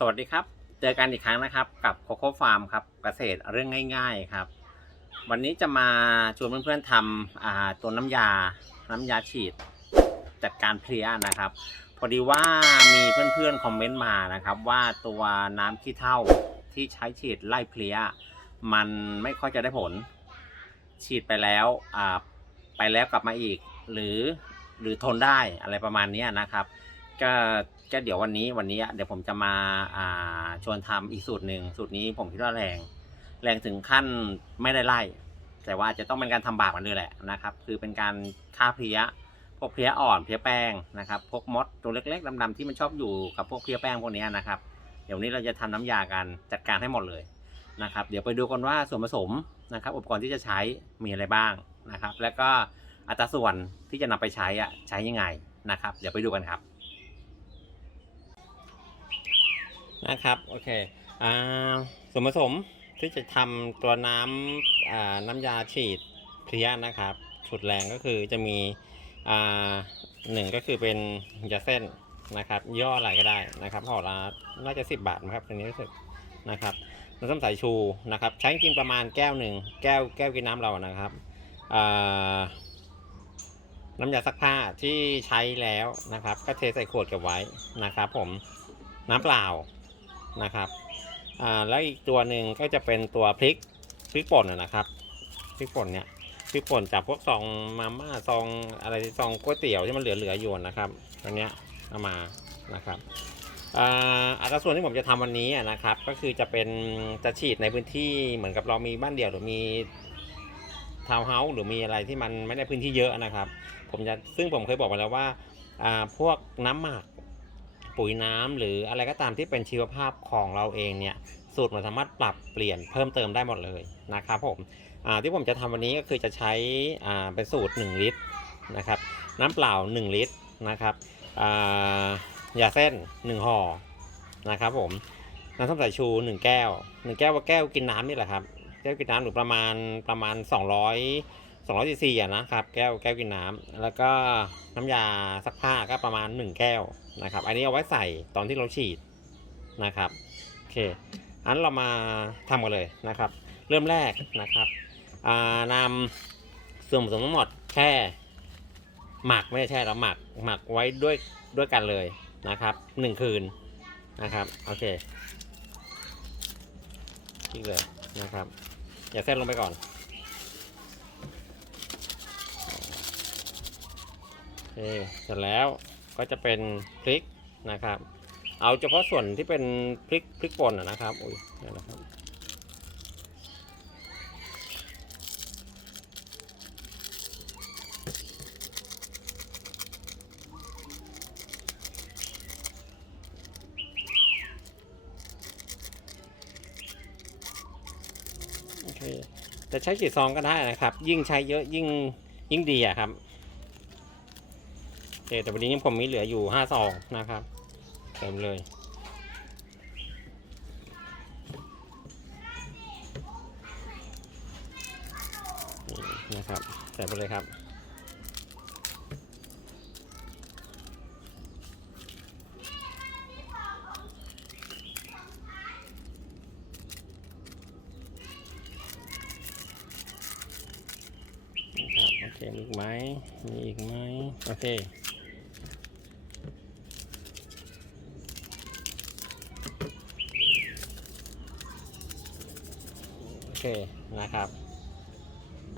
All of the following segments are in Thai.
สวัสดีครับ เจอกันอีกครั้งนะครับ กับโคโค่ฟาร์มครับเกษตรเรื่องง่าย ๆครับ วันนี้จะมาชวนเพื่อนๆทำตัวน้ำยา น้ำยาฉีด จัดการเพลียนะครับ พอดีว่ามีเพื่อนๆคอมเมนต์มานะครับ ว่าตัวน้ำขี้เถ้าที่ใช้ฉีดไล่เพลียมันไม่ค่อยจะได้ผล ฉีดไปแล้วไปแล้วกลับมาอีก หรือหรือทนได้อะไรประมาณนี้นะครับ ก็ ก็เดี๋ยววันนี้วันนี้เดี๋ยวผมจะมาอ่าชวนทำอีกสูตรหนึ่งสูตรนี้ผมคิดว่าแรง แรงถึงขั้นไม่ได้ไล่ แต่ว่าจะต้องเป็นการทำบาปกันด้วยแหละนะครับ คือเป็นการฆ่าเพลี้ยพวกเพลี้ยอ่อนเพลี้ยแป้งนะครับพวกมดตัวเล็กๆดำๆที่มันชอบอยู่กับพวกเพลี้ยแป้งพวกนี้นะครับ เดี๋ยวนี้เราจะทำน้ำยากันจัดการให้หมดเลยนะครับ เดี๋ยวไปดูกันว่าส่วนผสมนะครับ อุปกรณ์ที่จะใช้มีอะไรบ้างนะครับ แล้วก็อัตราส่วนที่จะนำไปใช้อะใช้ยังไงนะครับ เดี๋ยวไปดูกันครับ นะครับ โอเคอ่าส่วนผสมที่จะทำตัวน้ำอ่าน้ำยาฉีดเพลียนะครับชุดแรงก็คือจะมีอ่าหนึ่งก็คือเป็นยาเส้นนะครับ ย่ออะไรก็ได้นะครับห่อละน่าจะ 10 บาทนะครับตรงนี้รู้สึกนะครับน้ำส้มสายชูนะครับ ใช้จริงประมาณแก้วหนึ่งแก้วแก้วกินน้ำเรานะครับอ่าน้ำยาซักผ้าที่ใช้แล้วนะครับ ก็เทใส่ขวดเก็บไว้นะครับ ผมน้ำเปล่า นะครับอ่าแล้วอีกตัวหนึ่งก็จะเป็นตัวพริกพริกป่นนะครับพริกป่นเนี่ยพริกป่นจากพวกซองมาม่าซองอะไรซองก๋วยเตี๋ยวที่มันเหลือๆอยู่นะครับตัวเนี้ยเอามานะครับอ่าอัตราส่วนที่ผมจะทำวันนี้อะนะครับ ก็คือจะเป็นจะฉีดในพื้นที่เหมือนกับเรามีบ้านเดี่ยวหรือมีทาวน์เฮาส์หรือมีอะไรที่มันไม่ได้พื้นที่เยอะนะครับ ผมจะซึ่งผมเคยบอกไปแล้วว่าอ่าพวกน้ำหมัก ปุ๋ยน้ำหรืออะไรก็ตามที่เป็นชีวภาพของเราเองเนี่ยสูตรมันสามารถปรับเปลี่ยนเพิ่มเติมได้หมดเลยนะครับผมที่ผมจะทำวันนี้ก็คือจะใช้เป็นสูตร 1 ลิตรนะครับน้ำเปล่า 1 ลิตรนะครับายาเส้น 1ห่อนะครับผมน้ำส้มสายชู 1 แก้ว 1 แก้วว่าแก้วกินน้ำนี่แหละครับแก้วกินน้ำหรือประมาณประมาณ 200 200ซีซีอะนะครับ แก้วแก้วกินน้ำแล้วก็น้ำยาซักผ้าก็ประมาณ1แก้วนะครับ อันนี้เอาไว้ใส่ตอนที่เราฉีดนะครับโอเคอันเรามาทำกันเลยนะครับ เริ่มแรกนะครับนำส่วนผสมทั้งหมดแค่หมักไม่ใช่แช่แล้วหมักหมักไว้ด้วยด้วยกันเลยนะครับหนึ่งคืนนะครับโอเคคลิกเลยนะครับอย่าเส้นลงไปก่อน โอ เคเสร็จแล้วก็จะเป็นพริกนะครับ เอาเฉพาะส่วนที่เป็นพริกพริกป่นนะครับอุ้ยนี่นะครับจะใช้กี่ซองก็ได้นะครับ ยิ่งใช้เยอะยิ่งยิ่งดีอะครับ เคแต่วันนี้ผมมีเหลืออยู่ห้าซองนะครับเต็มเลยนี่นะครับใส่ไปเลยครับนะครับโอเคมีอีกไหมมีอีกไหมโอเค เคนะครับ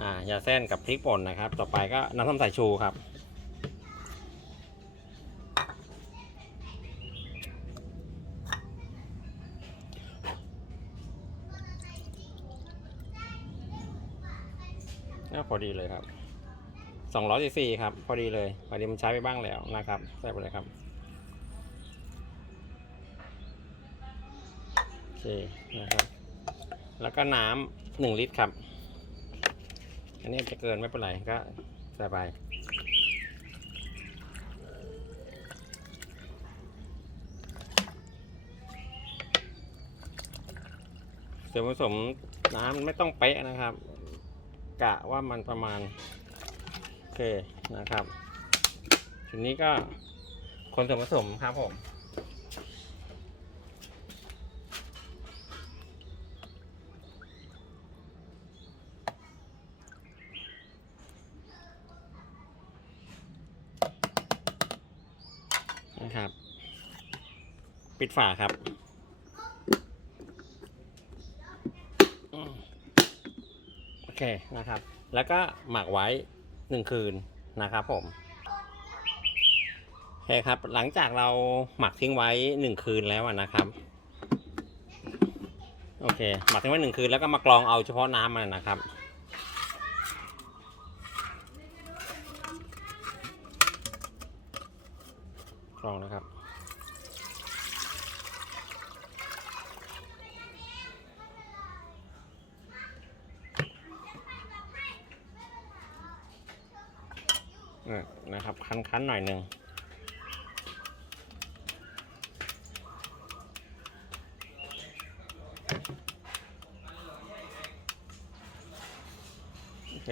อ่ายาเส้นกับพริกป่นนะครับ ต่อไปก็น้ำส้มสายชูครับ น่าพอดีเลยครับ200ซีซีครับ พอดีเลยพอดีมันใช้ไปบ้างแล้วนะครับใส่ไปเลยครับโอเคนะครับ แล้วก็น้ำหนึ่งลิตรครับ อันนี้จะเกินไม่เป็นไรก็ใส่ไปส่วนผสมน้ำไม่ต้องเป๊ะนะครับ กะว่ามันประมาณโอเคนะครับทีนี้ก็คนส่วนผสมครับผม ปิดฝาครับ โอเคนะครับ แล้วก็หมักไว้หนึ่งคืนนะครับผมโอเคครับ หลังจากเราหมักทิ้งไว้หนึ่งคืนแล้วนะครับ โอเค หมักทิ้งไว้หนึ่งคืนแล้วก็มากรองเอาเฉพาะน้ำมันนะครับกรองนะครับ นะครับ คั้นๆหน่อยหนึ่งโอเค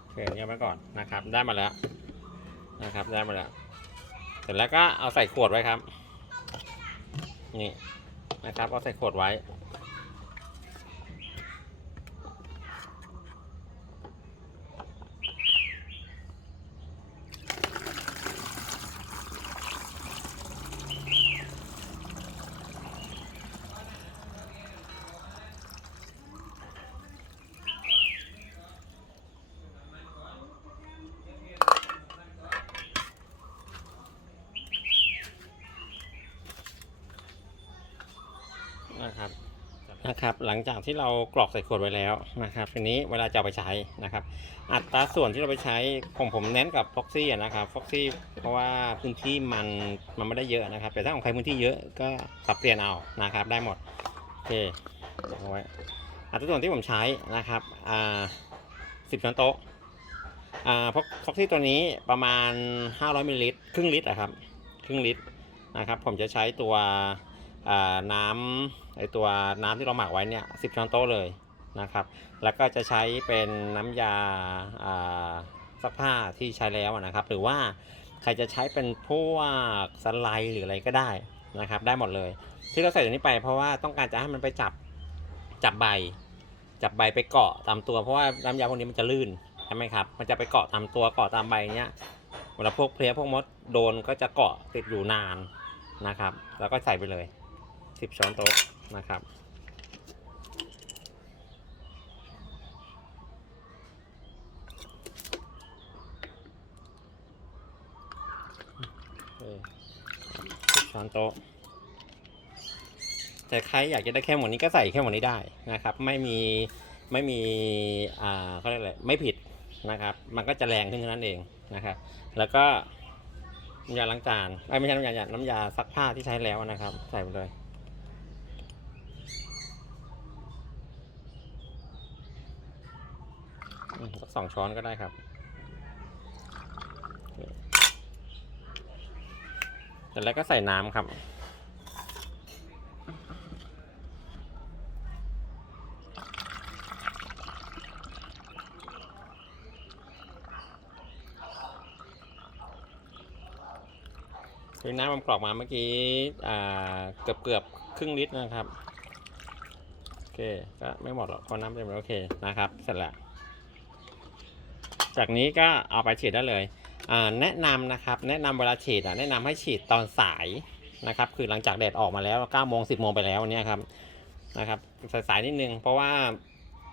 โอเคเงียไว้ก่อนนะครับ ได้มาแล้วนะครับ ได้มาแล้ว เสร็จแล้วก็เอาใส่ขวดไว้ครับ นี่นะครับ เอาใส่ขวดไว้ นะครับ นะครับ หลังจากที่เรากรอกใส่ขวดไว้แล้วนะครับทีนี้เวลาจะเอาไปใช้นะครับ อัตราส่วนที่เราไปใช้ของผมเน้นกับฟ็อกซี่นะครับฟ็อกซี่เพราะว่าพื้นที่มันมันไม่ได้เยอะนะครับ แต่ถ้าของใครพื้นที่เยอะก็ปรับเปลี่ยนเอานะครับ ได้หมดโอเคเอาไว้อัตราส่วนที่ผมใช้นะครับอ่าสิบช้อนโต๊ะอ่าฟ็อกซี่ตัวนี้ประมาณ 500มิลลิลิตรครึ่งลิตรอะครับครึ่งลิตรนะครับ ผมจะใช้ตัวอ่าน้ำ ไอตัวน้ำที่เราหมักไว้เนี่ยสิบช้อนโต๊ะเลยนะครับ แล้วก็จะใช้เป็นน้ำยาอ่าซักผ้าที่ใช้แล้วนะครับ หรือว่าใครจะใช้เป็นพวกสไลด์หรืออะไรก็ได้นะครับ ได้หมดเลย ที่เราใส่ตัวนี้ไปเพราะว่าต้องการจะให้มันไปจับจับใบ จับใบไปเกาะตามตัวเพราะว่าน้ำยาพวกนี้มันจะลื่นใช่ไหมครับ มันจะไปเกาะตามตัวเกาะตามใบเนี้ยเวลาพวกเพลี้ยพวกมดโดนก็จะเกาะติดอยู่นานนะครับ แล้วก็ใส่ไปเลยสิบช้อนโต๊ะ นะครับ ช้อนโต๊ะ แต่ใครอยากจะได้แค่หมดนี้ก็ใส่แค่หมดนี้ได้นะครับ ไม่มีไม่มีอ่าเขาเรียกอะไรไม่ผิดนะครับ มันก็จะแรงขึ้นเท่านั้นเองนะครับ แล้วก็น้ำยาล้างจานเอ้ไม่ใช่น้ำยาน้ำยาซักผ้าที่ใช้แล้วนะครับ ใส่ไปเลย อืม สักสองช้อนก็ได้ครับเสร็จแล้วก็ใส่น้ำครับ คือน้ำมันกรอกมาเมื่อกี้เกือบเกือบครึ่งลิตรนะครับ โอเค ก็ไม่หมดหรอกเพราะน้ำเต็มแล้วโอเคนะครับ เสร็จแล้ว จากนี้ก็เอาไปฉีดได้เลยแนะนำนะครับ แนะนำเวลาฉีดอะแนะนำให้ฉีดตอนสายนะครับ คือหลังจากแดดออกมาแล้ว9โมง10โมงไปแล้วเนี่ยครับนะครับสายๆนิดนึงเพราะว่า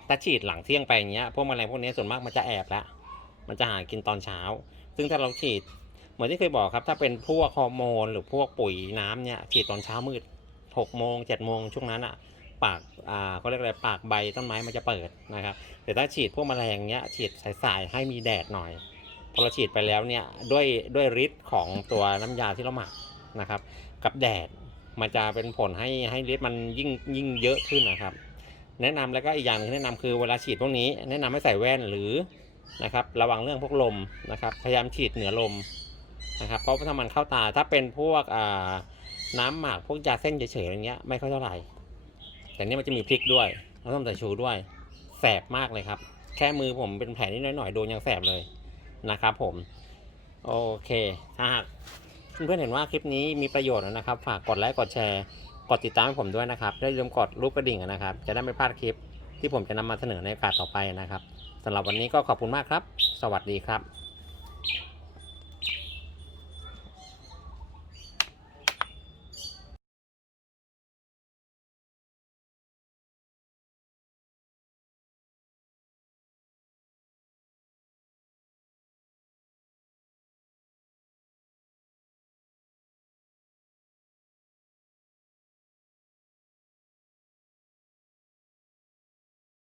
ถ้าฉีดหลังเที่ยงไปอย่างเงี้ยพวกแมลงพวกนี้ส่วนมากมันจะแอบล้วมันจะหากินตอนเช้า ซึ่งถ้าเราฉีดเหมือนที่เคยบอกครับ ถ้าเป็นพวกฮอร์โมนหรือพวกปุ๋ยน้ำเนี่ยฉีดตอนเช้ามืด6โมง7โมงช่วงนั้นอะ ปากอ่าเขาเรียกอะไรปากใบต้นไม้มันจะเปิดนะครับแต่ถ้าฉีดพวกแมลงเนี้ยฉีดสายๆให้มีแดดหน่อยพอเราฉีดไปแล้วเนี่ยด้วยด้วยฤทธิ์ของตัวน้ำยาที่เราหมักนะครับ กับแดดมันจะเป็นผลให้ให้ฤทธิ์มันยิ่งยิ่งเยอะขึ้นนะครับ แนะนำแล้วก็อีกอย่างหนึงที่แนะนำคือเวลาฉีดพวกนี้แนะนำให้ใส่แว่นหรือนะครับระวังเรื่องพวกลมนะครับ พยายามฉีดเหนือลมนะครับเพราะถ้ามันเข้าตาถ้าเป็นพวกอ่าน้ำหมักพวกยาเส้นเฉยๆอย่างเงี้ยไม่ค่อยเท่าไหร่ แต่นี่มันจะมีพริกด้วยแล้วต้มสายชูด้วย แสบมากเลยครับ แค่มือผมเป็นแผลนิดหน่อยๆโดนยังแสบเลยนะครับ ผม โอเคถ้าหากเพื่อนๆเห็นว่าคลิปนี้มีประโยชน์นะครับ ฝากกดไลค์กดแชร์กดติดตามให้ผมด้วยนะครับได้ลืมกดรูปกระดิ่งนะครับ จะได้ไม่พลาดคลิปที่ผมจะนำมาเสนอในโอกาสต่อไปนะครับสำหรับวันนี้ก็ขอบคุณมากครับ สวัสดีครับ